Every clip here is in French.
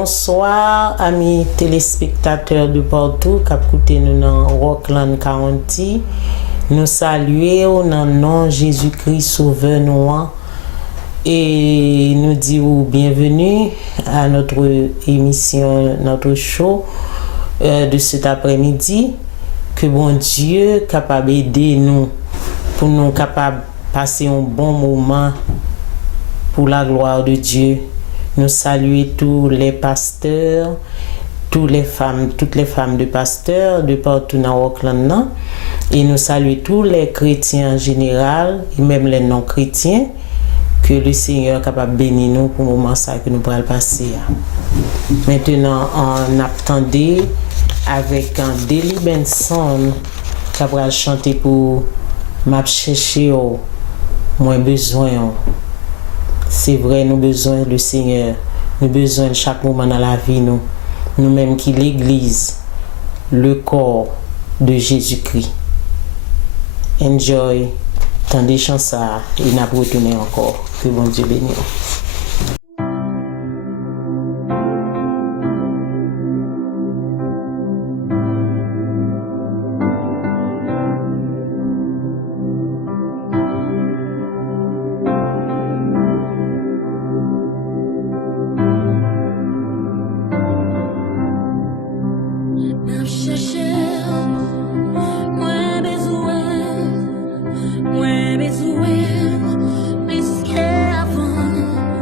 Bonsoir, amis téléspectateurs de partout qui écoutent nous dans Rockland County. Nous saluons dans le nom de Jésus-Christ Sauveur nous et nous disons bienvenue à notre émission, notre show de cet après-midi. Que bon Dieu capable d'aider nous pour nous capable passer un bon moment pour la gloire de Dieu. Nous saluons tous les pasteurs, toutes les femmes de pasteurs de partout dans Rockland. Et nous saluons tous les chrétiens en général, et même les non-chrétiens, que le Seigneur est capable de bénir nous pour le moment ça que nous pourrons passer. Maintenant, on attendait avec un Daily Benson qui va chanter pour m'a chercher moins besoin. C'est vrai, nous besoin le Seigneur, nous besoin chaque moment dans la vie nous mêmes qui l'église, le corps de Jésus-Christ. Enjoy, tant des chansons et n'a pas retourné encore. Que bon Dieu bénisse. When it's win, be careful.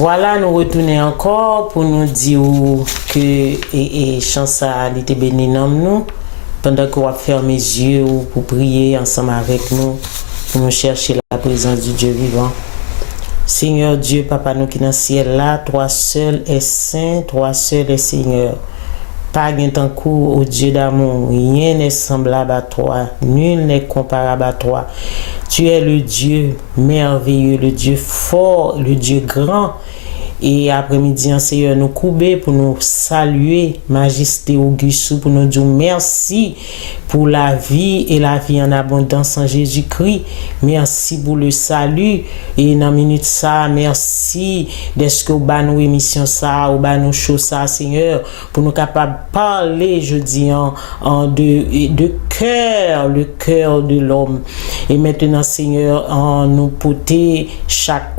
Voilà, nous retournons encore pour nous dire que chance à l'été béni nous pendant qu'on va fermer les yeux pour prier ensemble avec nous pour nous chercher la présence du Dieu vivant. Seigneur Dieu, Papa nous qui dans le ciel là, toi seul est saint, toi seul est Seigneur. Pas de temps court au Dieu d'amour, rien n'est semblable à toi, nul n'est comparable à toi. Tu es le Dieu merveilleux, le Dieu fort, le Dieu grand. Et après-midi, Seigneur, nous couper pour nous saluer, Majesté Auguste, pour nous dire merci pour la vie et la vie en abondance en Jésus-Christ. Merci pour le salut. Et dans la minute ça, merci d'être que vous nous émission ça, vous nous show ça, Seigneur, pour nous capables de parler, je dis, de cœur, le cœur de l'homme. Et maintenant, Seigneur, nous porter chaque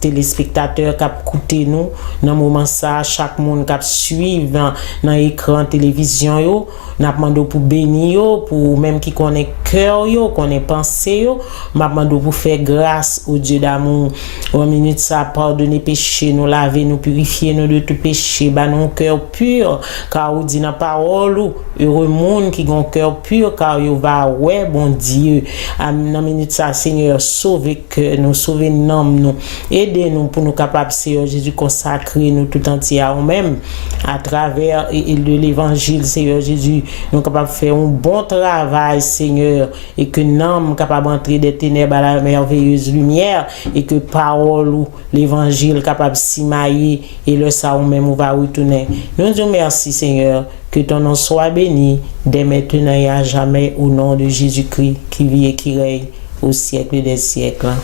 téléspectateur qui a écouté nous, dans le moment ça, chaque monde qui a suivi dans l'écran télévision, nous demandons pour bénir, pour même qui connaît cœur, connaît pensée, nous demandons pour faire grâce au Dieu d'amour. En minute ça, pardonner péché, nous laver, nous purifier nous de tout péché, bah nous cœur pur, car on dit dans la parole, heureux monde qui a un cœur pur, car il va ouais bon Dieu. Dans minute ça, Seigneur, sauver que nous, sauver nous, aidez-nous pour nous capables, Seigneur Jésus, consacrer nous tout entier à nous-mêmes, à travers de l'évangile, Seigneur Jésus, nous capables de faire un bon travail, Seigneur, et que nous sommes capables d'entrer des ténèbres à la merveilleuse lumière, et que parole ou l'évangile capable de s'immailler, et le ça nous-mêmes, on va retourner. Nous disons merci, Seigneur, que ton nom soit béni, dès maintenant et à jamais, au nom de Jésus-Christ, qui vit et qui règne au siècle des siècles.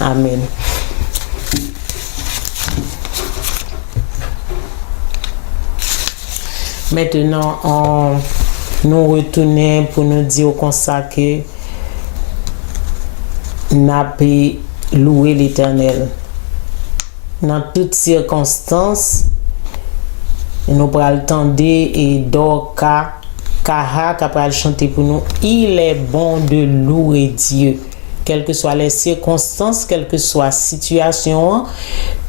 Amen. Maintenant, nous retournons pour nous dire comme ça que nous avons loué l'Éternel. Dans toutes circonstances, nous prenons le temps et Dorka Kaha qui va chanter pour nous. Il est bon de louer Dieu. Quelles que soient les circonstances, quelle que soit la situation,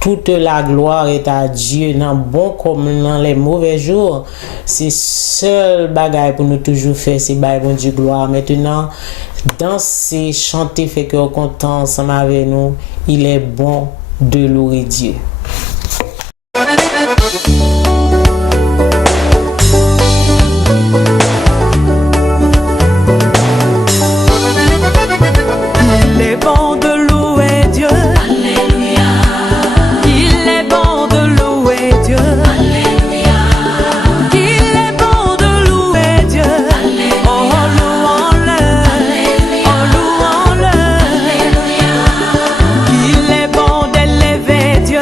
toute la gloire est à Dieu, dans bon comme dans les mauvais jours. C'est seul bagaille pour nous toujours faire, c'est bail bon Dieu gloire. Maintenant, danser, chanter, fait que content ensemble avec nous. Il est bon de louer Dieu. Il est bon d'élever Dieu.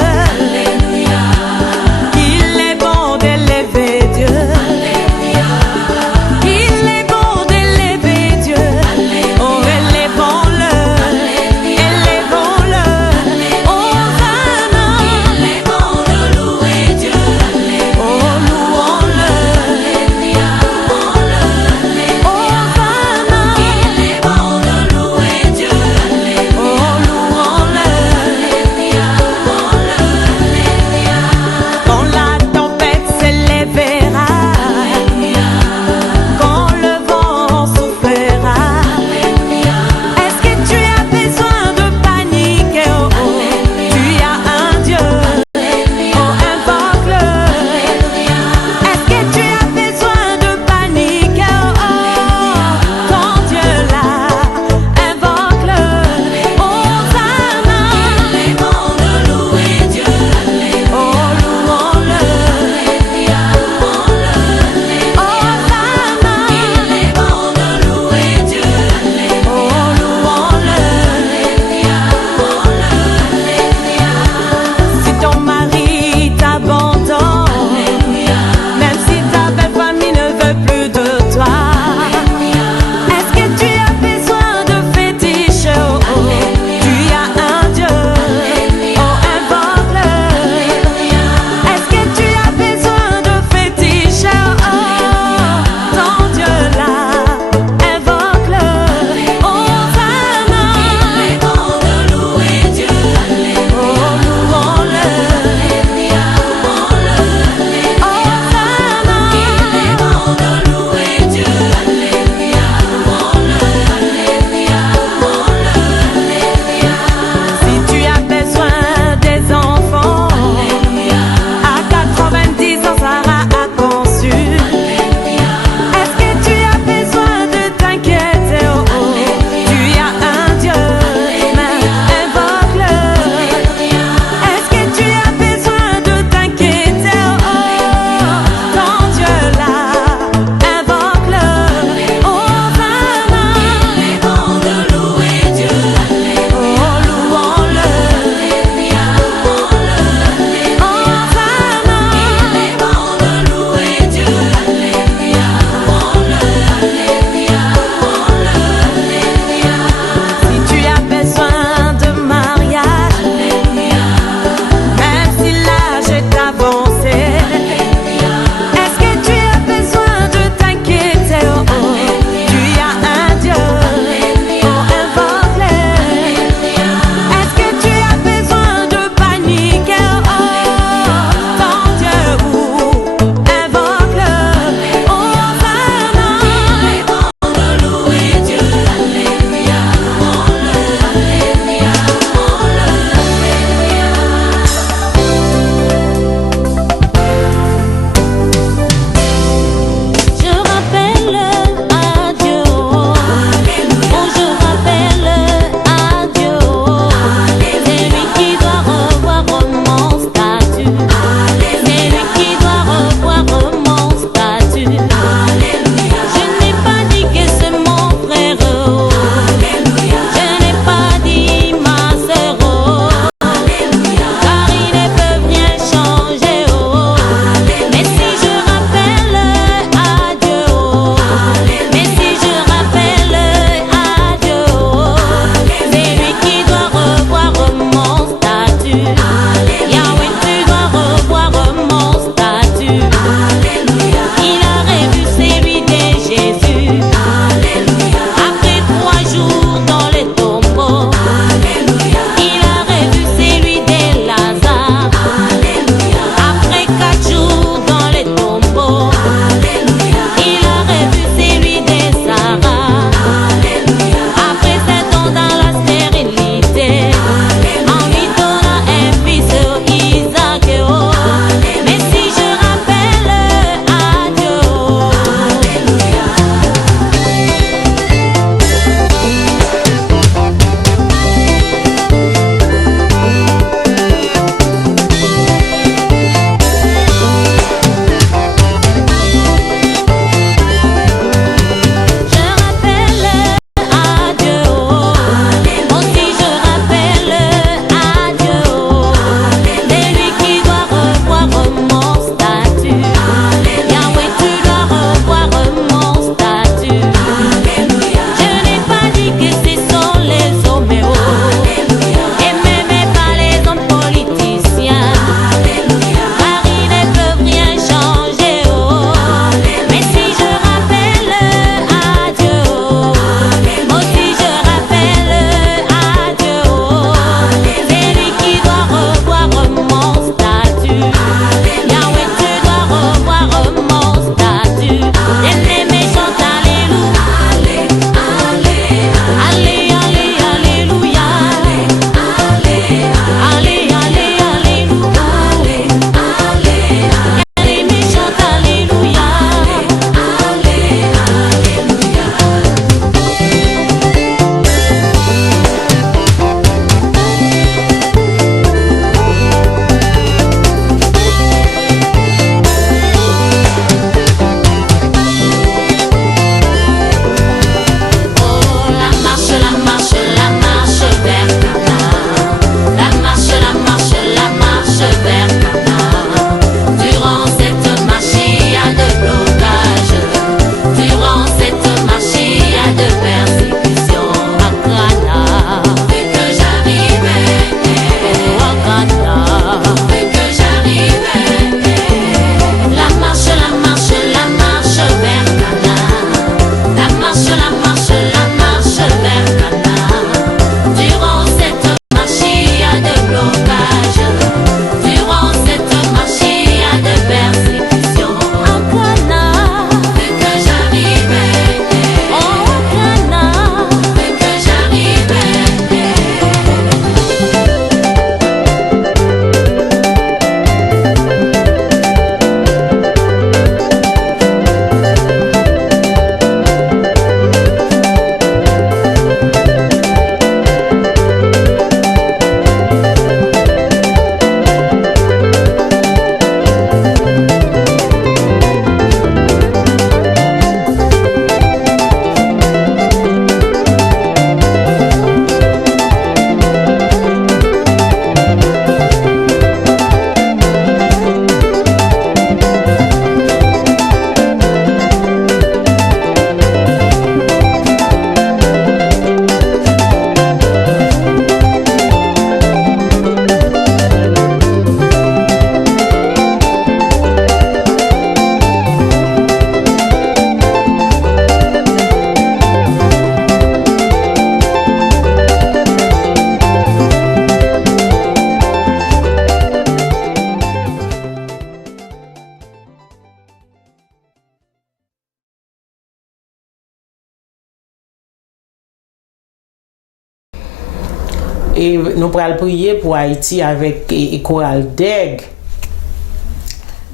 Et nous pourrons prier pour Haïti avec chorale d'aigle.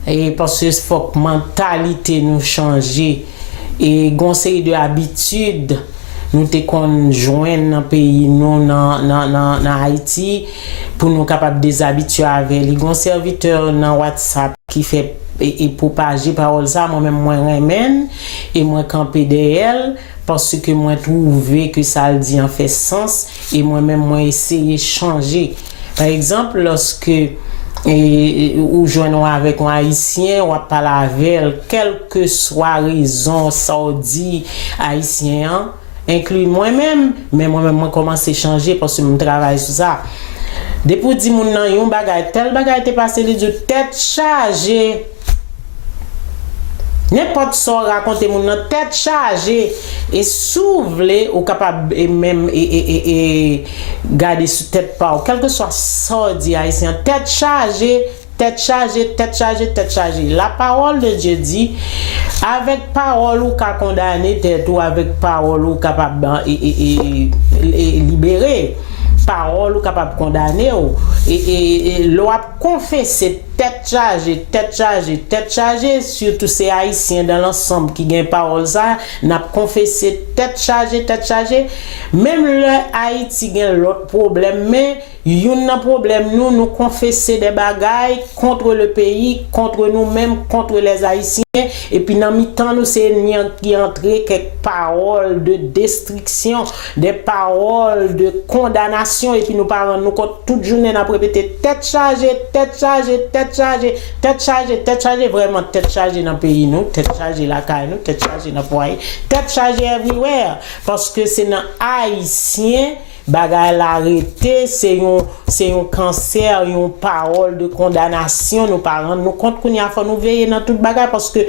Et parce que faut que la mentalité nous change. Et conseil de habitude, nous te conjoindre dans le pays, nous, dans Haïti, pour nous capables de déshabituer avec les bons serviteurs dans WhatsApp qui fait et propager parole ça, moi-même, moi, remène et moi, camper derrière parce que moi, trouvé que ça le dit en fait sens et moi-même, moi, essayer de changer. Par exemple, lorsque ou joignons avec un haïtien ou parler avec quelle que soit raison saoudi haïtien inclus moi-même mais moi-même moi commence à changer parce que je travaille sur ça depuis 10 moun nan yon bagay tel bagay te passé les de tête chargée n'importe ça raconter moun nan tête chargée et souvler ou capable et même et garder sous tête pas quel que soit ça dit haïtien tête chargée tête chargée tête chargée tête chargée la parole de Dieu dit avec parole ou qu'a condamner tête ou avec parole ou capable et libérer parole ou capable condamner et l'on a confessé tête chargée tête chargée tête chargée surtout ces haïtiens dans l'ensemble qui gagne parole ça n'a confessé tête chargée même le Haïti gagne l'autre problème mais yon nan problème nous confesser des bagailles contre le pays contre nous-mêmes contre les haïtiens et puis dans mi-temps nous c'est ennemi qui entrer quelques paroles de destruction des paroles de condamnation et puis nous parlons nous toute journée n'a répété tête chargée vraiment tête chargée dans le pays nous tête chargée la caille nous tête chargée dans le foyer tête chargée everywhere parce que c'est dans haïtien bagay l'arrêté c'est un cancer une parole de condamnation nos parents nous compte qu'on y a faut nous veiller dans toute bagay parce que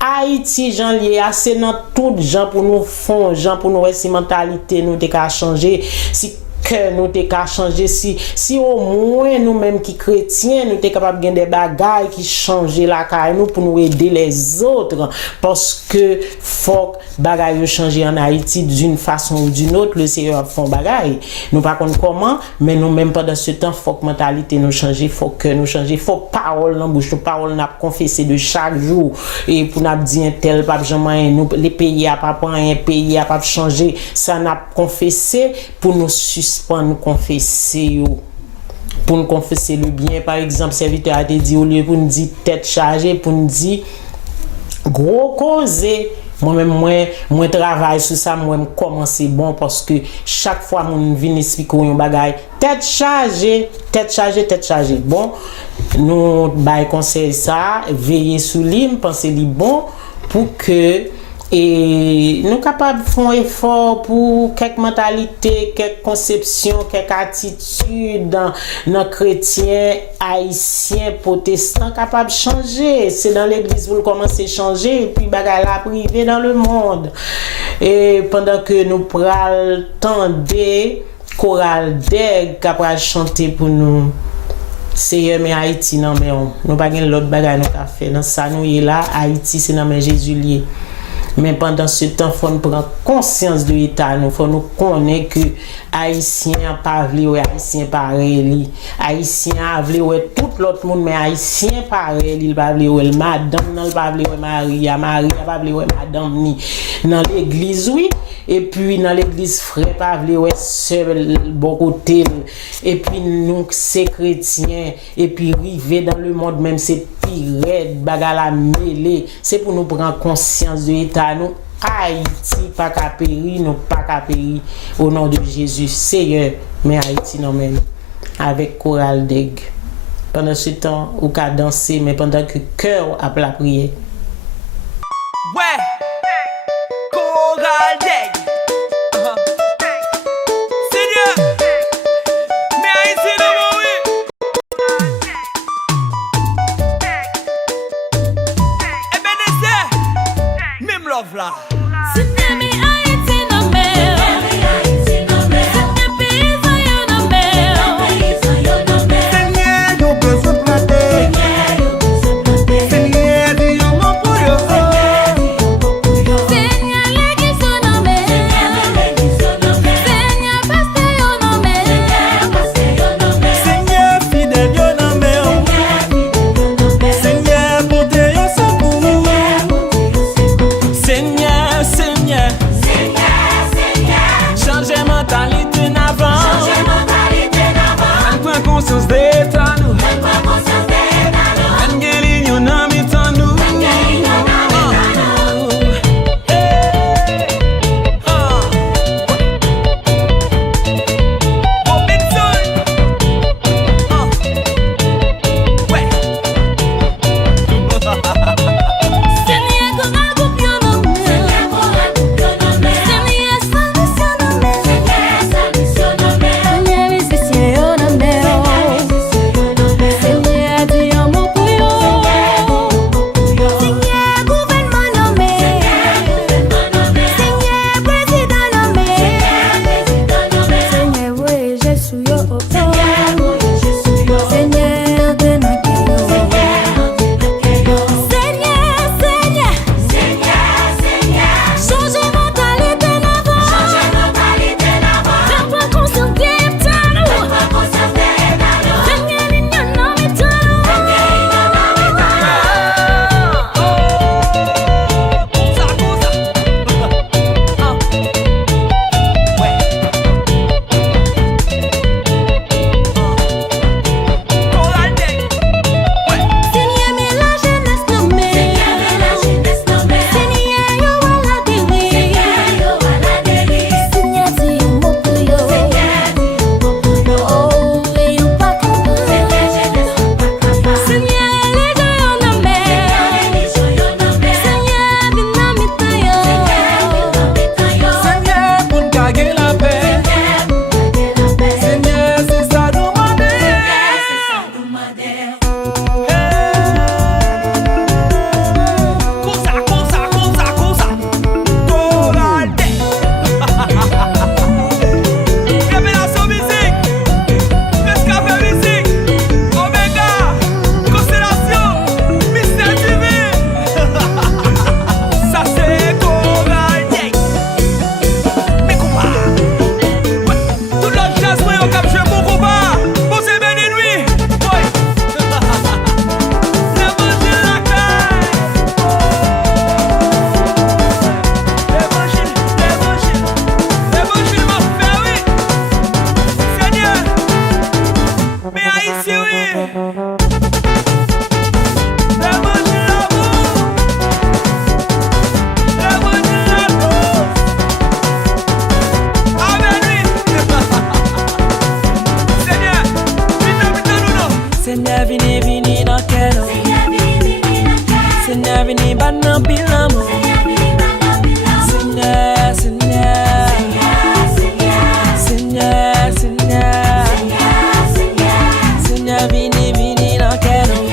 Haïti gens lié assez dans tout gens pour nous fond gens pour nous si mentalité nous t'es qu'à changer si que nous t'es qu'à changer si au moins nous mêmes qui chrétiens nous t'es capable de des bagailles qui changer la carrière nous pour nous aider les autres parce que faut bagaille changer en Haïti d'une façon ou d'une autre le Seigneur font bagaille nous pas connait comment mais nous même pendant ce temps faut que mentalité nous changer faut que nous changer faut parole dans bouche parole n'a confesser de chaque jour et pour n'a dire tel pas jamais nous les pays a pas un pays a pas changer ça n'a confessé pour nous suspendre confesser pour nous confesser le bien par exemple serviteur a dit au lieu pour nous dire tête chargée pour nous dire gros causer moi-même moi travaille sur ça moi commencer bon parce que chaque fois mon vient expliquer un bagage tête chargée bon nous bail conseil ça veiller sur lui penser lui bon pour que et nous capables font effort pour quelques mentalités quelques conceptions quelques attitudes dans chrétiens haïtiens protestants capables changer c'est dans l'église vous commencez à changer et puis bagarre la privé dans le monde et pendant que nous pral tendez chorale d'aigle capable chanter pour nous Seigneur mais Haïti non mais nous pas gain l'autre bagarre nous qu'a fait dans ça nous est là Haïti c'est dans mais Jésus lié. Mais pendant ce temps, il faut nous prendre conscience de l'État. Il faut nous connaître que Haïtiens pas vle Haïtien pareil. Haïtien a vle tout l'autre monde mais Haïtien pareil, il pas vle madame, non pas vle Marie pas vle madame ni. Dans l'église oui, et puis dans l'église frère pas vle seul bon côté et puis nous c'est chrétiens et puis river dans le monde même c'est pire bagala mêlé, c'est pour nous prendre conscience de l'État nous Haïti pas qu'à périr, nous pas qu'à périr au nom de Jésus Seigneur, mais Haïti non même avec chorale d'aigle. Pendant ce temps, ou qu'à danser, mais pendant que cœur a la prière. Ouais, chorale d'aigle. Seigneur, mais Haïti non oui. Même love là. Seigneur, vini, vini dans quel nom? Seigneur, vini, ban dans pile l'amour. Seigneur, Seigneur, Seigneur, Seigneur, Seigneur, vini, vini dans quel nom?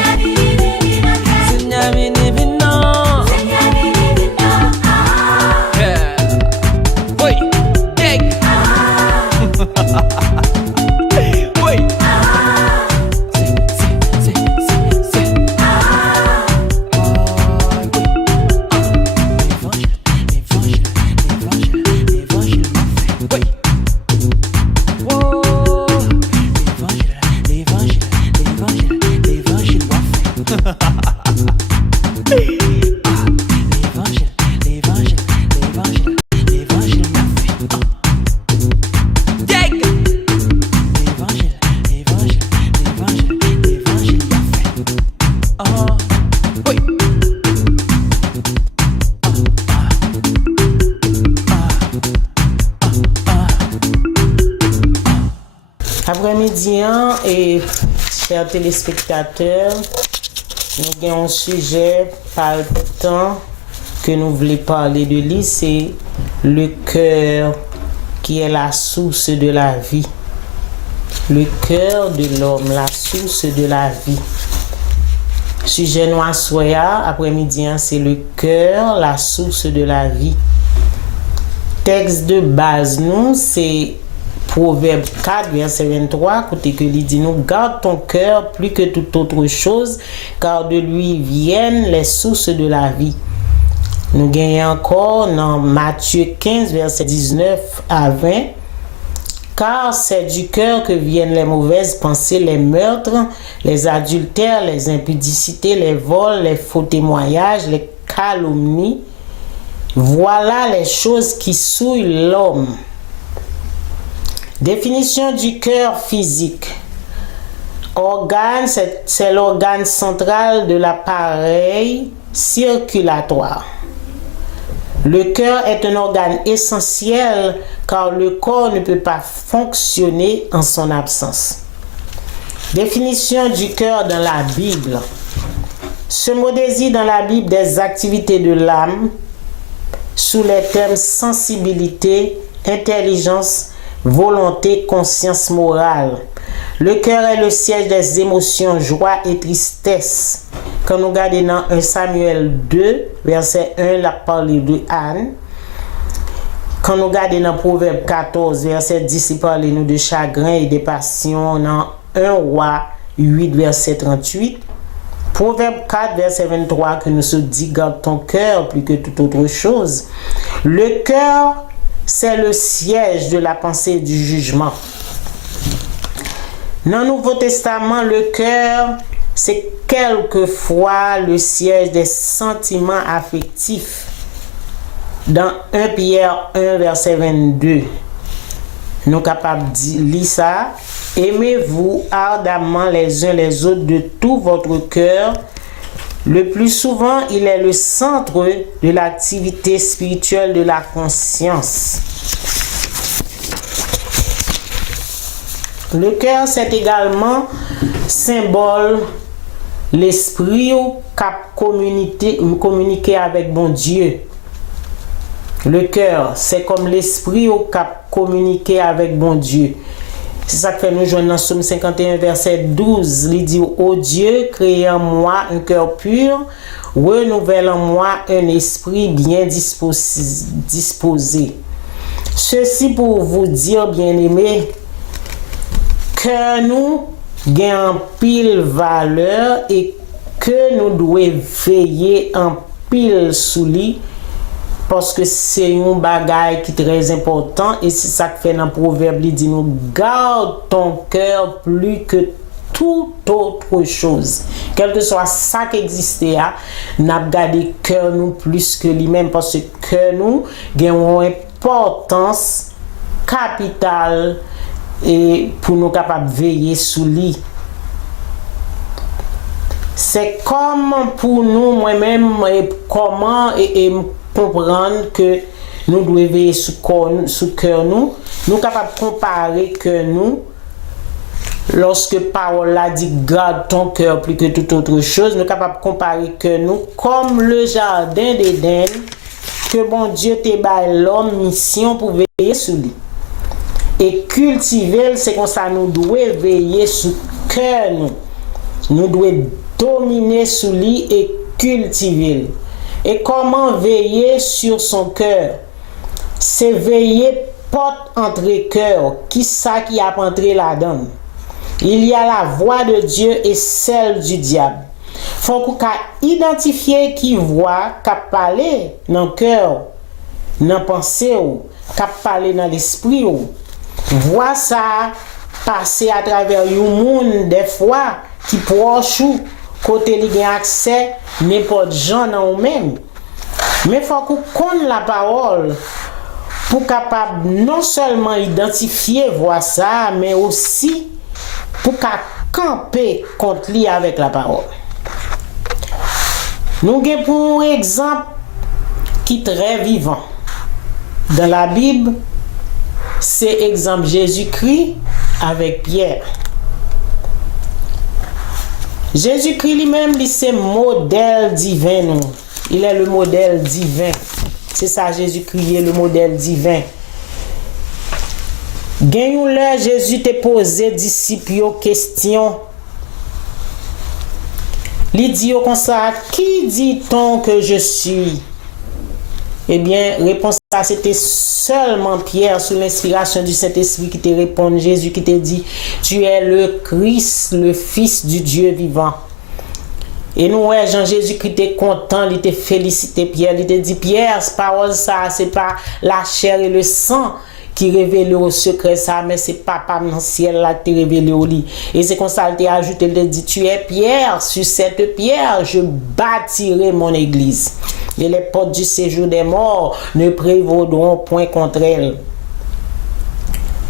Seigneur, vini, vini dans. Oui, hey. Oui. Après-midi, et chers téléspectateurs, nous avons un sujet palpitant que nous voulons parler de lui, c'est le cœur qui est la source de la vie. Le cœur de l'homme, la source de la vie. Sujet noir soya, après-midi, c'est le cœur, la source de la vie. Texte de base, nous, c'est Proverbe 4, verset 23, côté que il dit nous garde ton cœur plus que toute autre chose, car de lui viennent les sources de la vie. Nous gagnons encore dans Matthieu 15, verset 19 à 20, car c'est du cœur que viennent les mauvaises pensées, les meurtres, les adultères, les impudicités, les vols, les faux témoignages, les calomnies. Voilà les choses qui souillent l'homme. Définition du cœur physique. Organe, c'est l'organe central de l'appareil circulatoire. Le cœur est un organe essentiel car le corps ne peut pas fonctionner en son absence. Définition du cœur dans la Bible. Ce mot désigne dans la Bible des activités de l'âme sous les termes sensibilité, intelligence, volonté, conscience morale. Le cœur est le siège des émotions, joie et tristesse. Quand nous regardons dans 1 Samuel 2, verset 1, la parole de Anne. Quand nous regardons dans Proverbe 14, verset 10, il parle nous de chagrin et de passion. Dans 1 Roi 8, verset 38. Proverbe 4, verset 23, que nous se dit, garde ton cœur plus que toute autre chose. Le cœur, c'est le siège de la pensée et du jugement. Dans le Nouveau Testament, le cœur, c'est quelquefois le siège des sentiments affectifs. Dans 1 Pierre 1, verset 22, nous sommes capables de lire ça. Aimez-vous ardemment les uns les autres de tout votre cœur. Le plus souvent, il est le centre de l'activité spirituelle de la conscience. Le cœur, c'est également symbole l'esprit qui communiquer avec bon Dieu. Le cœur, c'est comme l'esprit qui communiquer avec bon Dieu. C'est ça que fait nous joindre dans Psaume 51, verset 12. Il dit, ô Dieu, crée en moi un cœur pur, renouvelle en moi un esprit bien disposé. Ceci pour vous dire, bien-aimés, que nous gagnons pile valeur et que nous devons veiller en pile sous lui. Parce que c'est un bagage qui est très important et c'est ça que fait dans le proverbe, il dit nous garde ton cœur plus que toute autre chose. Quel que soit ça qui existe, nous avons gardé cœur nous plus que lui-même parce que cœur nous a une importance capitale et pour nous capables de veiller sous lui. c'est comme pour nous, moi-même, comment comprendre que nous devons veiller sous cœur nous. Nous sommes capables de comparer que nous, lorsque parole a dit garde ton cœur plus que toute autre chose, nous sommes capables de comparer que nous, comme le jardin d'Éden, que bon Dieu t'a donné l'homme mission pour veiller sur lui. Et cultiver, c'est comme ça nous devons veiller sur cœur nous. Nous devons dominer sur lui et cultiver. Et comment veiller sur son cœur? C'est veiller porte entre cœur. Qui ça qui a entré là-dedans? Il y a la voix de Dieu et celle du diable. Faut qu'on identifier qui voit, qui parler dans le cœur, dans la pensée, qui parler dans l'esprit. Voir ça passer à travers le monde des fois qui proche ou côté li gen accès n'importe gens dans ou même. Mais faut qu'on connaisse la parole pour capable non seulement identifier voir ça mais aussi pour camper contre lui avec la parole. Nous avons pour exemple qui est très vivant dans la Bible, c'est exemple Jésus-Christ avec Pierre. Jésus-Christ lui-même, c'est modèle divin. Il est le modèle divin. C'est ça, Jésus-Christ est le modèle divin. Gagnons là, Jésus t'a posé disciples question. Il dit comme ça, qui dit-on que je suis? Eh bien, réponse à c'était seulement Pierre sous l'inspiration du Saint-Esprit qui te répond. Jésus qui te dit, tu es le Christ, le Fils du Dieu vivant. Et nous, ouais, Jean-Jésus qui était content, il te félicité Pierre, il te dit, Pierre, cette parole ça, c'est pas la chair et le sang qui révèle au secret ça, mais c'est papa dans le ciel là qui te révèle au lit. Et c'est comme ça qu'il t'a ajouté, il te dit, tu es Pierre, sur cette pierre, je bâtirai mon église. Et les portes du séjour des morts ne prévaudront point contre elle.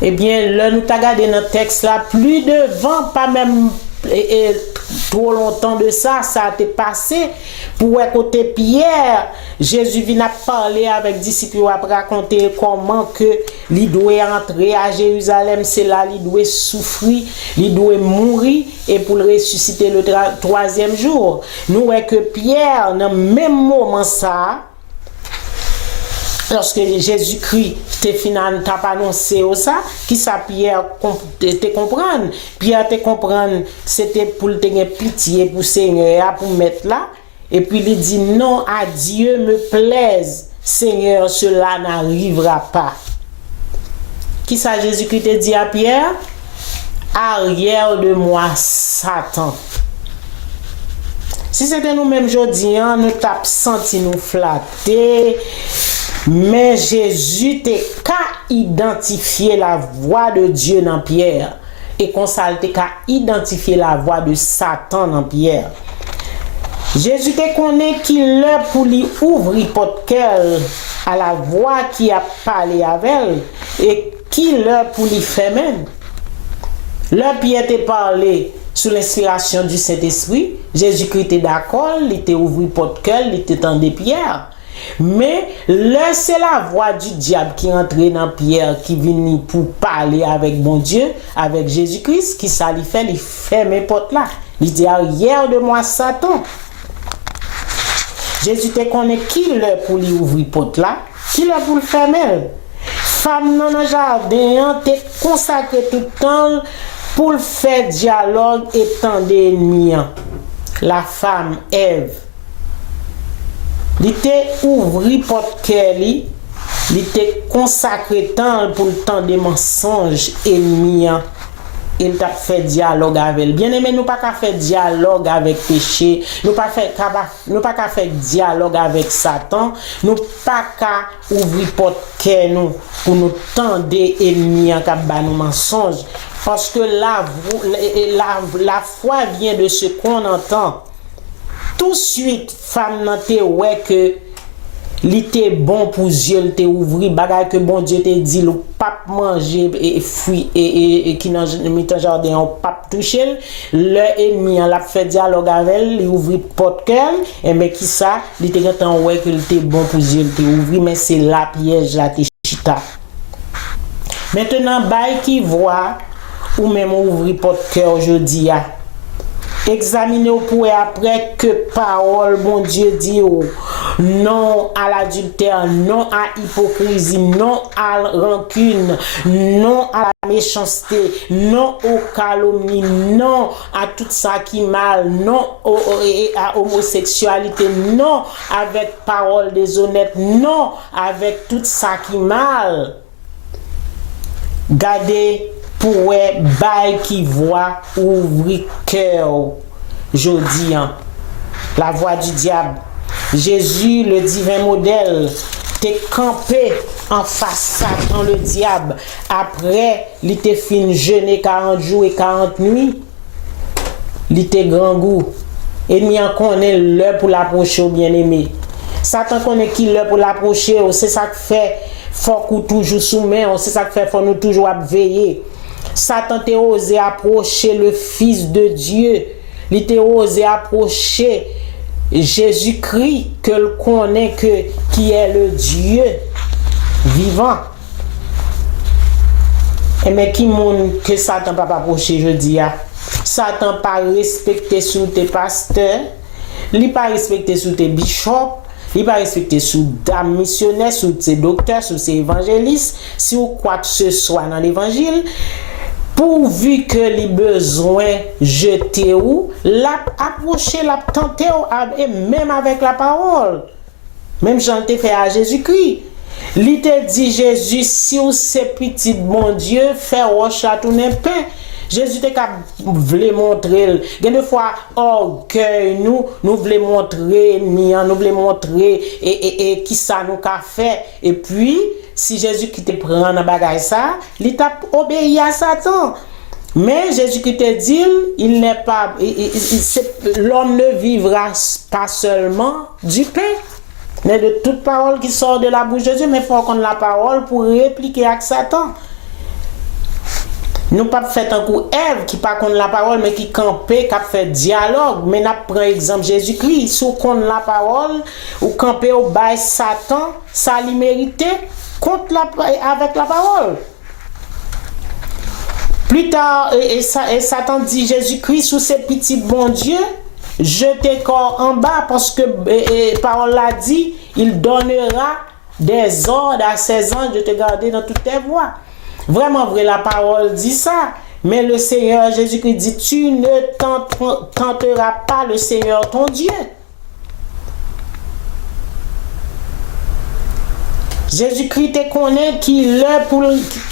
Eh bien, là, nous t'as gardé dans le texte là, plus de 20, pas même trop longtemps de ça, ça a été passé. Pour écouter Pierre, Jésus vient parler avec les disciples, pour raconter comment que il doit entrer à Jérusalem, c'est là il doit souffrir, il doit mourir et pour le ressusciter le troisième jour. Nous voyons que Pierre, dans le même moment ça, lorsque Jésus-Christ t'a annoncé ça, qui ça Pierre te comprendre? Pierre te comprendre, c'était pour te gagner pitié pour Seigneur, pour mettre là. Et puis il dit non, à Dieu me plaise, Seigneur, cela n'arrivera pas. Qui ça Jésus-Christ te dit à Pierre? Arrière de moi, Satan. Si c'était nous-mêmes aujourd'hui, nous t'avons senti nous flatter. Mais Jésus t'a qu'à identifier la voix de Dieu dans Pierre. Et qu'on s'alte qu'à identifier la voix de Satan dans Pierre. Jésus te connaît qu'il est pour lui ouvrir porte cœur à la voix qui a parlé avec elle. Et qu'il est pour lui faire même. Là, Pierre t'a parlé sous l'inspiration du Saint-Esprit. Jésus-Christ était d'accord, il t'a ouvert porte cœur, il t'a tendu Pierre. Mais là, c'est la voix du diable qui entre dans Pierre, qui vient pour parler avec mon Dieu, avec Jésus-Christ, qui ça lui fait, il ferme les portes là. Il dit, arrière de moi, Satan. Jésus te connaît qui l'est pour lui ouvrir porte là, qui l'est pour le fermer. Femme dans le jardin, te consacré tout le temps pour le faire dialogue et tendre ennemis. La femme, Ève. Il était ouvri porte cœur, il était consacré temps pour le temps des mensonges ennemis. Il t'a fait dialogue avec elle. Bien aimé, nous pas qu'à faire dialogue avec péché, nous pas qu'à faire dialogue avec Satan, nous pas qu'à ouvrir porte cœur nous pour nous tendre ennemis en cap nous mensonges, parce que la foi vient de ce qu'on entend. Tout de suite, femme n'a te ouais que Li te bon pour Dieu, il te ouvri bagay que bon Dieu te dit, le pape manger et fruits et qui dans le jardin on pape toucher, le ennemi l'a fait dialogue avec elle, il ouvri porte cœur et mais qui ça, il te content ouais que il te bon pour Dieu, il te ouvri mais c'est la piège là te chita. Maintenant bail qui voit ou même ouvri porte cœur aujourd'hui a. Examinez pour après que parole bon Dieu dit non à l'adultère, non à l'hypocrisie, non à la rancune, non à la méchanceté, non aux calomnies, non à tout ça qui est mal, non à homosexualité, non avec parole déshonnête, non avec tout ça qui est mal. Gardez pour bail qui voit ouvrir cœur jodi la voix du diable. Jésus le divin modèle t'est campé en face Satan le diable après il était fin jeûner 40 jours et 40 nuits il était grand goût et il en connaît l'heure pour l'approcher bien-aimé. Satan connaît qui l'heure pour l'approcher, c'est ça que fait faut qu'on toujours soumet, c'est ça que fait faut nous toujours veiller. Satan t'a osé approcher le Fils de Dieu. Il t'a osé approcher Jésus-Christ que le connaît qui est le Dieu vivant. Et mais qui monde que Satan pas approcher je dis à Satan pas respecter sous tes pasteurs, il pas respecter sous tes bishops, il va respecter sous dames missionnaires, sous ses docteurs, sous ses évangélistes, si ou quoi que ce soit dans l'évangile. Pourvu que les besoins jetés ou, l'a approché, l'a tenté et même avec la parole. Même j'en t'ai fait à Jésus-Christ. Il te dit Jésus, si vous c'est petit bon Dieu, fait roche à tourner pain. Jésus te voulait montrer, il y a des fois orgueil nous voulons montrer nous voulons montrer et qui ça nous a fait et puis si Jésus qui te prend dans bagage ça, il t'a obéi à Satan. Mais Jésus qui te dit, il n'est pas l'homme ne vivra pas seulement du pain, mais de toute parole qui sort de la bouche de Dieu, mais il faut qu'on ait la parole pour répliquer à Satan. Nous pas fait un coup Ève qui pas contre la parole mais qui campait qui a fait dialogue mais n'a prend exemple Jésus-Christ sous contre la parole ou camper au bail Satan ça lui mérité contre avec la parole. Plus tard et Satan dit Jésus-Christ sous ses petits bon Dieu jetez corps en bas parce que parole l'a dit il donnera des ordres à ses anges de te garder dans toutes tes voies. Vraiment vrai, la parole dit ça. Mais le Seigneur Jésus-Christ dit, tu ne tenteras pas le Seigneur ton Dieu. Jésus-Christ te connaît qui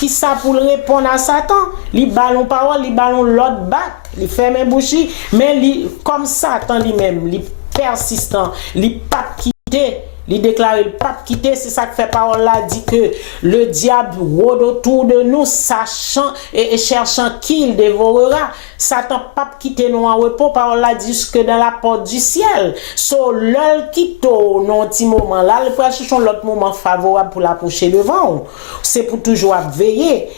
ça pour répondre à Satan. Il ballon parole, il ballon l'autre bac, il ferme un bouchi, mais comme Satan lui-même, il persistant, il pas quitter. Il déclare le pape quitter, c'est ça que fait parole là dit que le diable rôde autour de nous sachant et cherchant qui il dévorera. Satan pape quitter nous en repos, parole là dit que dans la porte du ciel. So l'ol quitte non petit moment là, le peut chercher l'autre moment favorable pour l'approcher devant. C'est pour toujours veiller.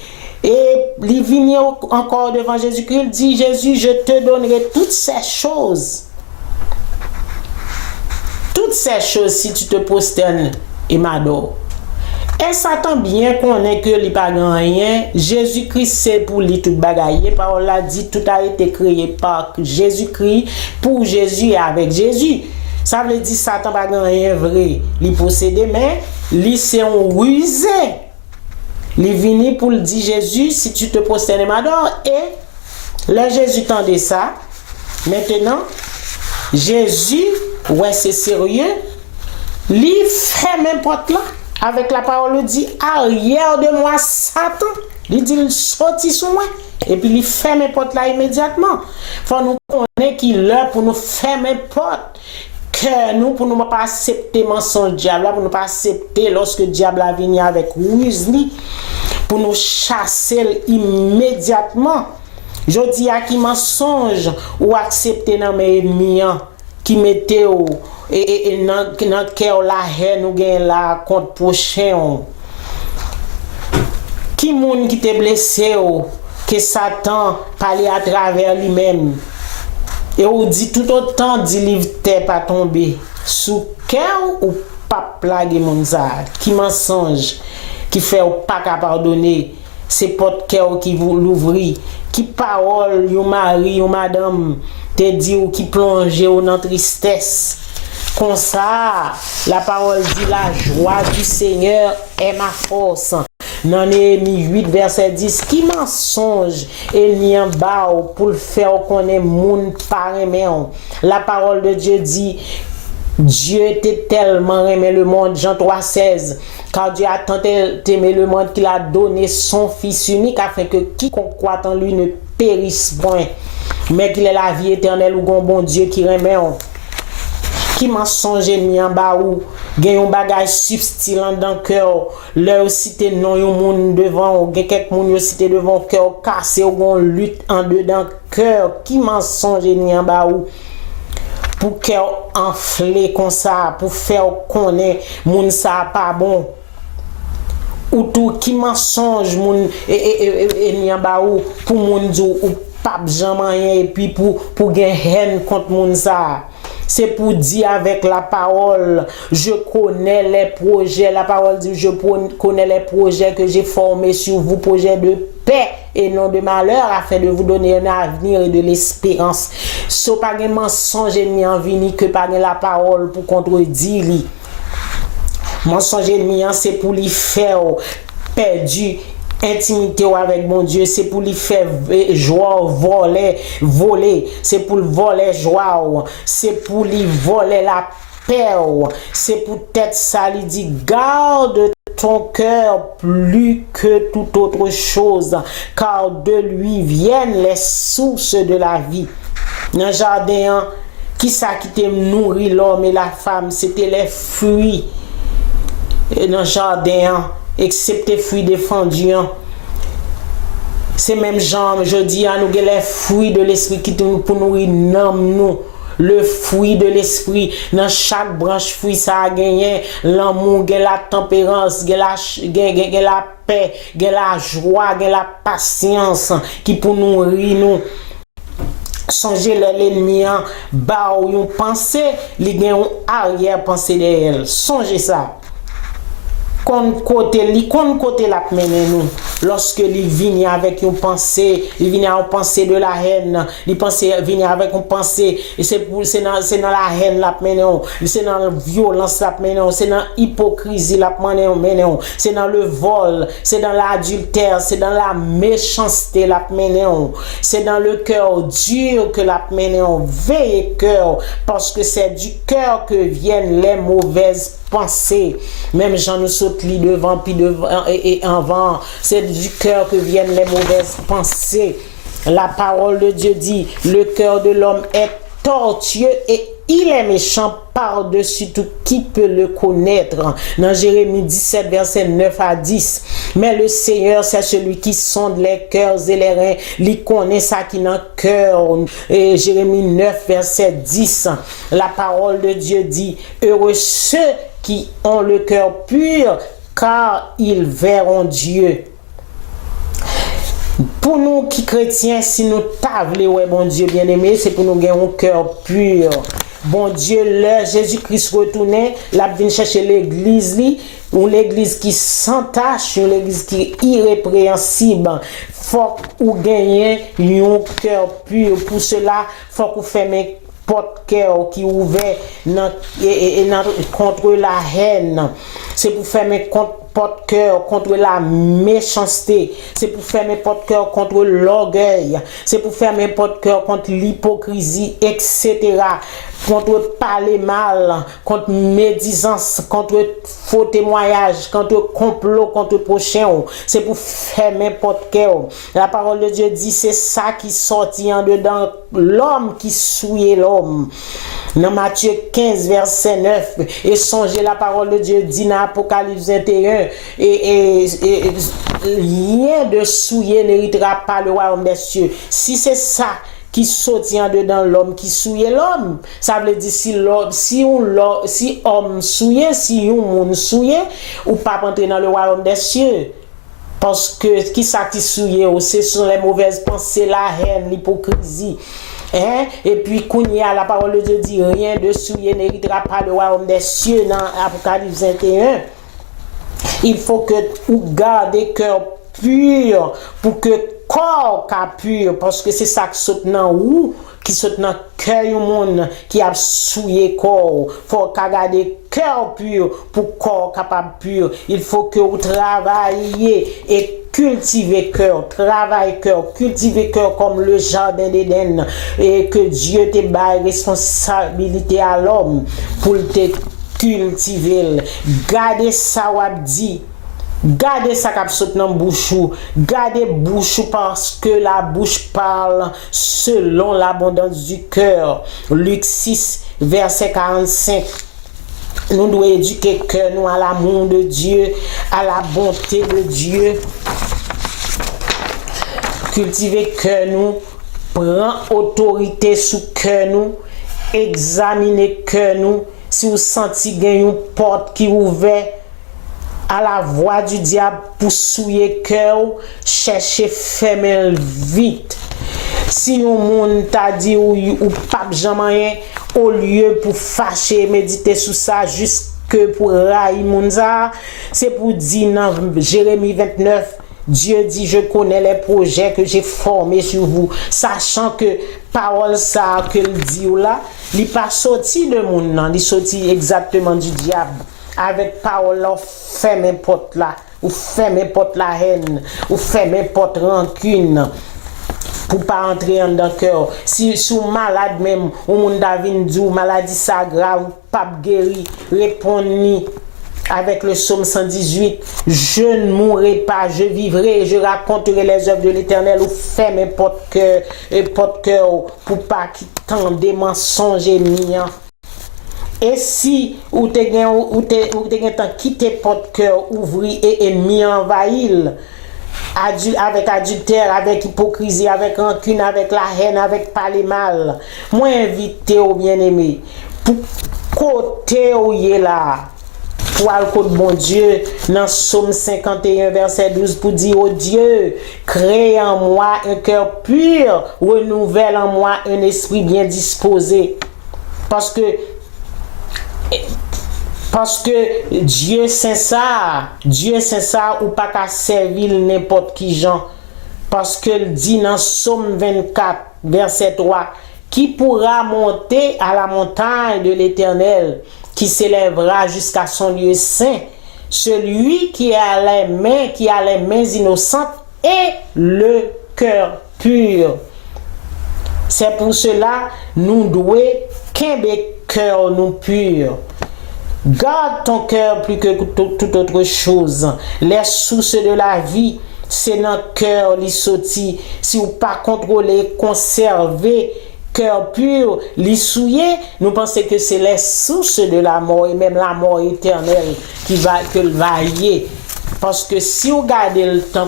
Et il vient encore devant Jésus-Christ, il dit Jésus, je te donnerai toutes ces choses. Toutes ces choses si tu te prosternes et m'adores. Et Satan bien connaît que il pas rien. Jésus-Christ c'est pour lui tout bagaille. Parole là dit tout a été créé par Jésus-Christ pour Jésus et avec Jésus. Ça veut dire Satan pas rien vrai. Il possède mais lui c'est un rusé. Il vient pour le dire Jésus si tu te prosternes et m'adores et là Jésus tendait ça. Maintenant Jésus, ouais c'est sérieux, lui fait même porte là, avec la parole il dit, arrière de moi Satan, il dit, il sortit sur moi, et puis il ferme porte là immédiatement. Faut nous connaître qu'il l'heure pour nous fermer porte, que nous, pour nous pas accepter mensonge diable, pour nous pas accepter lorsque le diable a venu avec ruse, pour nous chasser immédiatement. Je dis à qui mensonge ou accepter dans mes ennemis. qui mettait et dans cœur la haine ou gain la contre prochain. Qui moun qui te blessé que Satan parlait à travers lui-même. Et on dit tout autant dit livre t'es pas tombé sous cœur ou pas plague moun ça qui mensonge qui fait ou pas qu'à pardonner c'est porte cœur qui vous l'ouvrir qui parole yon mari yon madame te dit ou qui plonge ou dans tristesse comme ça la parole dit la joie du Seigneur est ma force. Dans Néhémie 8 verset 10 qui mensonge et n'y en bas pour le faire connaître moun par aimer. La parole de Dieu dit Dieu était tellement aimé le monde, Jean 3,16, car Dieu a tant aimé le monde qu'il a donné son Fils unique afin que quiconque croit en lui ne périsse point, mais qu'il ait la vie éternelle ou bon Dieu qui remet. Qui mensonge ni en bas ou gen yon bagage subtil dans cœur leur cité non yon moun devant ou gen quelques moun yo cité devant cœur cassé ou gon lutte en dedans cœur qui mensonge ni en bas ou pour cœur enflé comme ça pour faire connaître moun ça pas bon ou tout qui mensonge moun et ni en bas ou pour moun di ou pas jamais et puis pour gen haine contre moun ça. C'est pour dire avec la parole, je connais les projets, la parole dit, je connais les projets que j'ai formés sur vous, projets de paix et non de malheur, afin de vous donner un avenir et de l'espérance. Ce n'est pas un mensonge ni envie, que pas la parole pour contredire. Mensonge ni c'est pour lui faire perdu. Intimité avec mon Dieu, c'est pour lui faire joie, voler, c'est pour lui voler joie, c'est pour lui voler la paix, c'est pour être ça, il dit garde ton cœur plus que toute autre chose, car de lui viennent les sources de la vie. Dans le jardin, qui ça qui te nourrit l'homme et la femme, c'était les fruits. Et dans le jardin, excepté fruits défendus. C'est même genre, je dis à nous que les fruits de l'esprit qui pour nourrir nous. Le fruit de l'esprit, dans chaque branche fruit ça a gagné l'amour, la tempérance, la paix, la joie, la patience qui pour nourrir nous. Songez l'ennemi en bas ou yon pensée, li gen yon arrière pensée de elle. Songez ça. Kon côté la mène nous lorsque il vient avec une pensée, il vient en pensée de la haine, il vient avec une pensée et c'est dans la haine la mène, c'est dans la violence la mène, c'est dans l'hypocrisie la mène, c'est dans le vol, c'est dans l'adultère, c'est dans la méchanceté la mène, c'est dans le cœur dur que la mène. Veillez cœur parce que c'est du cœur que viennent les mauvaises pensées. Même Jean nous saute li devant puis devant et avant, c'est du cœur que viennent les mauvaises pensées. La parole de Dieu dit le cœur de l'homme est tortueux et il est méchant par-dessus tout. Qui peut le connaître? Dans Jérémie 17 verset 9 à 10. Mais le Seigneur c'est celui qui sonde les cœurs et les reins, il connaît ça qui dans cœur. Et Jérémie 9 verset 10. La parole de Dieu dit heureux ceux qui ont le cœur pur, car ils verront Dieu. Pour nous qui chrétiens, si nous tablons, ouais, bon Dieu bien-aimé, c'est pour nous gagner un cœur pur. Bon Dieu, là, Jésus-Christ retourné, là, vient chercher l'église, ou l'église qui s'entache, ou l'église qui est irrépréhensible. Faut ou gagner un cœur pur. Pour cela, faut qu'on ferme porte-cœur qui ouvert contre la haine. C'est pour fermer porte-cœur contre la méchanceté. C'est pour fermer porte-cœur contre l'orgueil. C'est pour fermer porte-cœur contre l'hypocrisie, etc. Contre parler mal, contre médisance, contre faux témoignage, contre complot, contre prochain. C'est pour fermer porte-cœur. La parole de Dieu dit c'est ça qui sortit en dedans l'homme qui souillait l'homme. Dans Matthieu 15 verset 9 et songez la parole de Dieu dit dans Apocalypse 21 et rien de souillé n'héritera pas le royaume des cieux. Si c'est ça qui sorti en dedans l'homme qui souille l'homme. Ça veut dire si homme souille, si un monde souille, ou pas entrer dans le royaume des cieux. Parce que qui ça qui souille, ce sont les mauvaises pensées, la haine, l'hypocrisie. Hein? Et puis, la parole de Dieu dit rien de souillé n'héritera pas le royaume des cieux dans Apocalypse 21. Il faut que vous gardez cœur pur pour que corps pur, parce que c'est ça qui saute dans où qui saute dans cœur du monde qui a souillé corps. Faut garder cœur pur pour corps capable pur. Il faut que vous travailliez et cultivez cœur, travaille cœur, cultivez cœur comme le jardin d'Éden, et que Dieu te baille responsabilité à l'homme pour te cultiver. Gardez ça ou dit. Gardez ça qui saute dans bouche, gardez bouche parce que la bouche parle selon l'abondance du cœur. Luc 6 verset 45. Nous devons éduquer le cœur nous à l'amour de Dieu, à la bonté de Dieu. Cultiver le cœur nous, prendre autorité sur le cœur nous, examiner le cœur nous. Si vous sentez qu'il y a une porte qui ouvre à la voix du diable pour souiller le cœur, cherchez fermer vite. Si un monde t'a dit ou pas jamais, au lieu pour fâcher, méditer sur ça jusque pour railler Mounza, c'est pour dire dans Jérémie 29, Dieu dit, je connais les projets que j'ai formés sur vous, sachant que parole ça que le dit là, il n'est pas sorti de mon nom, il est sorti exactement du diable. Avec parole là, fermez porte là, ou fermez porte la haine, ou fermez porte rancune. Pour pas entrer dans le cœur. Si sous malade même, ou moun David dit maladie ça grave, pas guéri, répondez avec le psaume 118, je ne mourrai pas, je vivrai, je raconterai les œuvres de l'Éternel, ou fermez porte cœur pour pas qu'il tende des mensonges niants. Et si ou te gen temps quitter porte cœur, ouvrir et ennemi envahir avec adultère, avec hypocrisie, avec rancune, avec la haine, avec parler mal. Moi invité au bien-aimé pour côté où il est là. Pour le côté bon Dieu dans Psaume 51 verset 12 pour dire oh Dieu, crée en moi un cœur pur, renouvelle en moi un esprit bien disposé. Parce que Dieu c'est ça ou pas qu'à servir n'importe qui gens. Parce que il dit dans Psaume 24 verset 3, qui pourra monter à la montagne de l'Éternel, qui s'élèvera jusqu'à son lieu saint, celui qui a les mains innocentes et le cœur pur. C'est pour cela nous devons qu'aimer cœur nous pur. Garde ton cœur plus que toute autre chose. Les sources de la vie, c'est dans le cœur les sorti. Si vous pas contrôler, conserver cœur pur, les souiller, nous pensons que c'est les sources de la mort et même la mort éternelle qui va y. Parce que si vous gardez le temps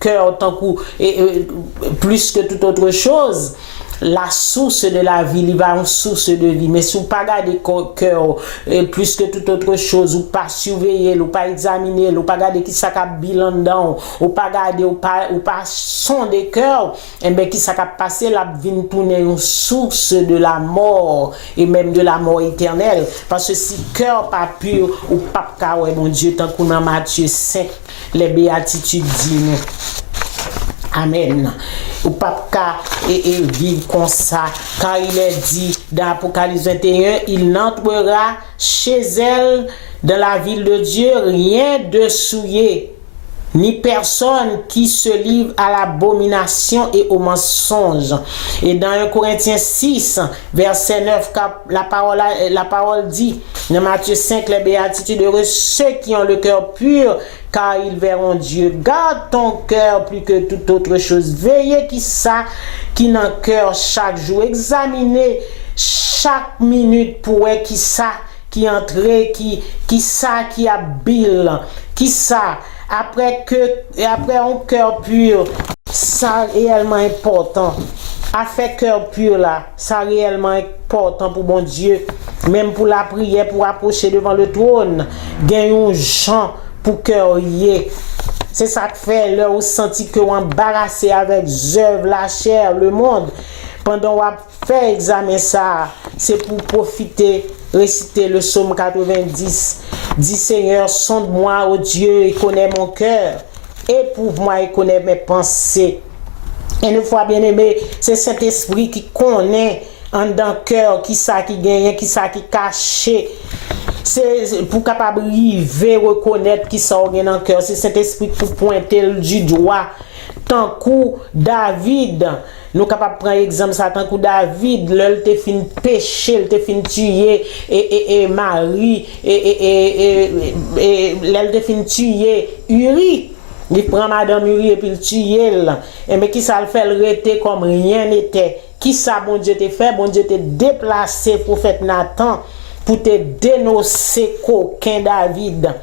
cœur tant plus que toute autre chose, la source de la vie, il va une source de vie. Mais si vous ne pas garder cœur plus que toute autre chose, ou pas surveiller, ou pas examiner, ou pas garder qui ça cap bilan dedans, ou pas garder, ou pas sonder cœur, et bien qui ça cap passer la vie tourner une source de la mort et même de la mort éternelle. Parce que si cœur pas pur ou pas ouais mon Dieu, tant qu'on a Matthieu 5, les béatitudes disent. Amen. Ou pas vivre comme ça, car il est dit dans Apocalypse 21, il n'entrera chez elle dans la ville de Dieu rien de souillé, ni personne qui se livre à l'abomination et au mensonge. Et dans 1 Corinthiens 6, verset 9, la parole dit, dans Matthieu 5, les béatitudes heureux ceux qui ont le cœur pur, car ils verront Dieu. Garde ton cœur plus que toute autre chose. Veillez qui dans le cœur chaque jour. Examinez chaque minute pour voir qui ça qui entre, qui habile, qui ça. Après un cœur pur, ça réellement important. À faire cœur pur là, ça réellement important pour bon Dieu. Même pour la prière, pour approcher devant le trône, gagne un gens pour cœur yé. C'est ça que fait là où senti que on embarrassé avec œuvres, la chair, le monde. Pendant qu'on fait examen ça, c'est pour profiter, réciter le psaume 90. Dis Seigneur, sonde-moi, ô Dieu, et connais mon cœur. Éprouve-moi et connais mes pensées. Et une fois bien aimé, c'est cet esprit qui connaît en dans le cœur, qui ça qui gagne, qui ça qui caché. C'est pour capable arriver reconnaître qui ça gagne dans le cœur. C'est cet esprit pour pointer du doigt. Tant que David, nous capable prendre exemple ça, tant que David, il te fin péché, il te fin tuer et Marie et il te fin tuer Uri. Il prend madame Uri et puis il tue elle. Et mais qui ça le fait le rester comme rien n'était. Qui ça bon Dieu te fait? Bon Dieu te déplacé prophète Nathan pour te dénoncer coquin David.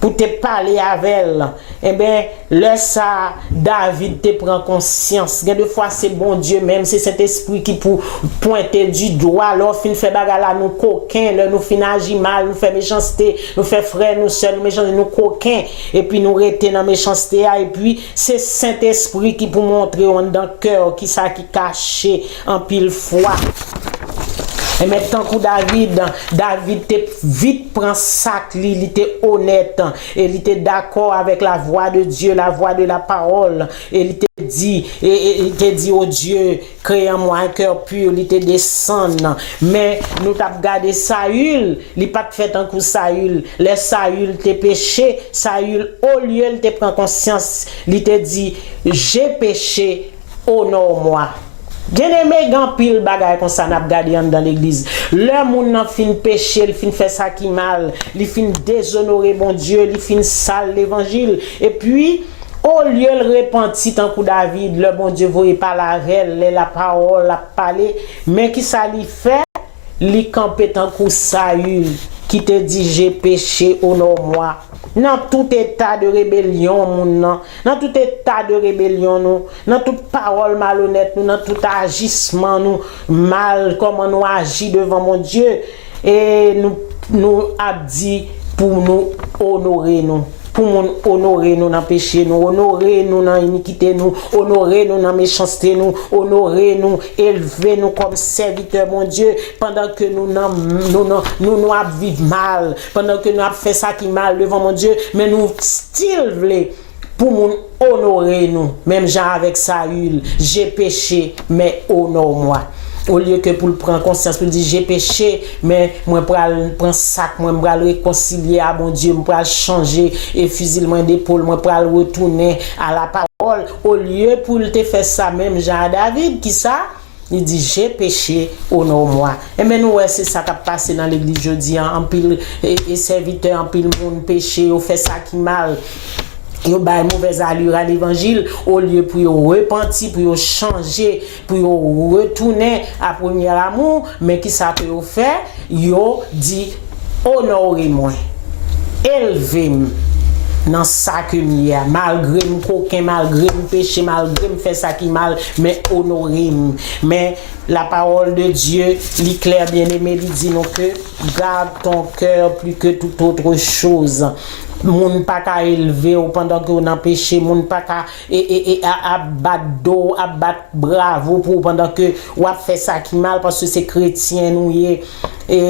Pour te parler avec elle. Eh bien, là ça, David te prend conscience. Des fois, c'est bon Dieu même, c'est cet esprit qui pour pointer du doigt. Là, fin fait bagarre là, nous coquins, là, nous fin agir mal, nous fait méchanceté, nous fait frère, nous seuls, nous méchanceté, nous coquins. Et puis nous rester dans méchanceté. Et puis, c'est Saint-Esprit qui pour montrer dans le cœur, qui ça qui caché en pile foi. Et maintenant que David te vite prend sac, il était honnête, et il était d'accord avec la voix de Dieu, la voix de la parole, et il te dit au Dieu, crée en moi un cœur pur, il te descend. Mais nous t'avons regardé Saül, il n'a pas fait un coup Saül, les Saül te péché, Saül au lieu il te prend conscience, il te dit, j'ai péché, honore-moi. Bien-aimé, grand pile bagay comme ça n'a gardé dans l'église. Le monde n'a fin péché, il fin fait ça qui mal, il fin déshonorer bon Dieu, il fin sale l'évangile. Et puis, au lieu de repentir tant que David, le bon Dieu voyait pas la parole, la parler, mais qui ça lui fait, il campait tant que Saül, qui te dit j'ai péché, honore-moi. Dans tout état de rébellion, dans tout état de rébellion, nous, dans toute parole malhonnête, nous, dans tout agissement, nous, mal, comment nous agir devant mon Dieu, et nous a dit pour nous honorer nous. Pour nous honorer nous dans péché, nous honorer nous dans iniquité, nous honorer nous dans méchanceté, nous honorer nous, élever nous comme serviteurs, mon Dieu, pendant que nous vivons mal, pendant que nous avons fait ça qui mal devant mon Dieu, mais nous still voulons pour nous honorer nous, même genre avec Saül, j'ai péché, mais honore-moi. Au lieu que pour prendre conscience, pour dire j'ai péché, mais moi pour prendre sac, moi pour réconcilier à mon Dieu, moi pour changer et fusilement d'épaule, moi pour retourner à la parole. Au lieu pour te faire ça même, Jean David, qui ça? Il dit j'ai péché, honore-moi. Et maintenant c'est ça qui a passé dans l'église aujourd'hui, en pile et serviteur, en pile monde péché, on fait ça qui mal. Yo ba mauvaise allure à l'évangile au lieu pour repentir, pour changer, pour retourner à premier amour, mais qui ça que yo fait, yo dit honorez-moi, élevez-moi dans ça que m'y malgré mon coquin, malgré mon péché, malgré me faire ça qui mal, mais honorez-moi. Mais la parole de Dieu, l'éclair bien-aimé, il dit non que garde ton cœur plus que toute autre chose. Moun pas qu'à élever ou pendant que on a péché, moun pas qu'à abattre dos, abattre bravo pour pendant que ou a fait ça qui mal parce que c'est chrétien nous et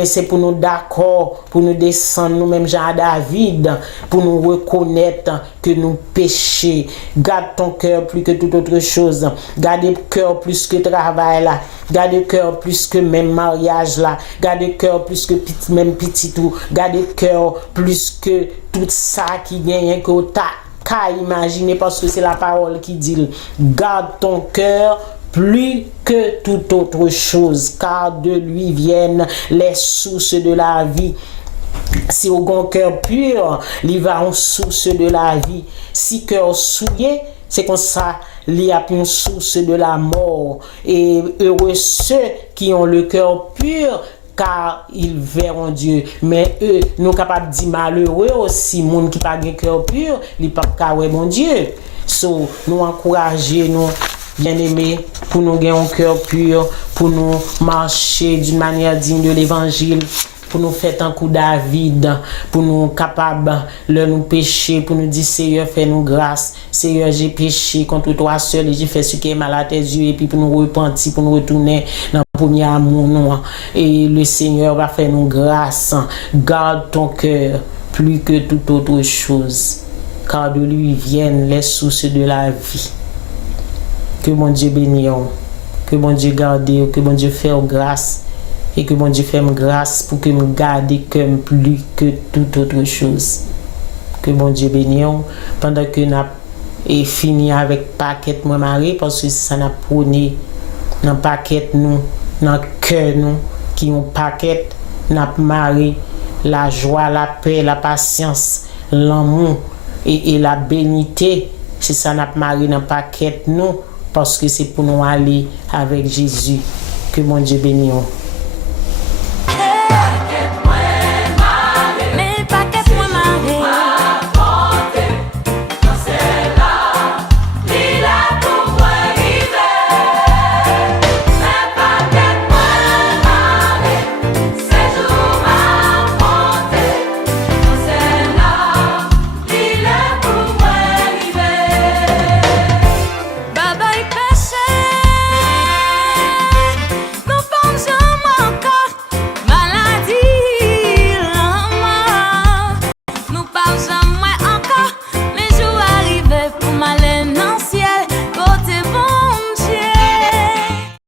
c'est pour nous d'accord, pour nous descendre nous même Jean David, pour nous reconnaître que nous péchons. Garde ton cœur plus que toute autre chose. Garde le cœur plus que travail là. Garde le cœur plus que même mariage là. Garde le cœur plus que même petit tout. Garde le cœur plus que tout ça qui gagne que t'as qu'à imaginer parce que c'est la parole qui dit garde ton cœur plus que toute autre chose car de lui viennent les sources de la vie. Si au grand cœur pur, il va en source de la vie. Si cœur souillé, c'est comme ça, il y a une source de la mort. Et heureux ceux qui ont le cœur pur, car ils verront Dieu. Mais eux, nous sommes capables de dire malheureux aussi, monde qui n'a pas de cœur pur, ils ne peuvent pas voir mon Dieu. So, nous encourager, nous bien-aimés, pour nous gagner un cœur pur, pour nous marcher d'une manière digne de l'évangile, pour nous faire un coup David, pour nous capables de nous pécher, pour nous dire Seigneur, fais-nous grâce. Seigneur, j'ai péché contre toi seul et j'ai fait ce qui est mal à tes yeux, et puis pour nous repentir, pour nous retourner dans le premier amour. Nous. Et le Seigneur va faire nous grâce. Garde ton cœur plus que toute autre chose, car de lui viennent les sources de la vie. Que mon Dieu bénisse, que mon Dieu garde, que mon Dieu fasse grâce, et que mon Dieu fasse grâce pour que me garde comme plus que toute autre chose. Que mon Dieu bénisse pendant que nous avons fini avec paquet mon mari, parce que ça n'a prôné dans paquet nous, dans cœur nous, qui ont paquet, n'a mari la joie, la paix, la patience, l'amour et la bénité. C'est ça n'a mari dans paquet nous, parce que c'est pour nous aller avec Jésus. Que mon Dieu bénisse.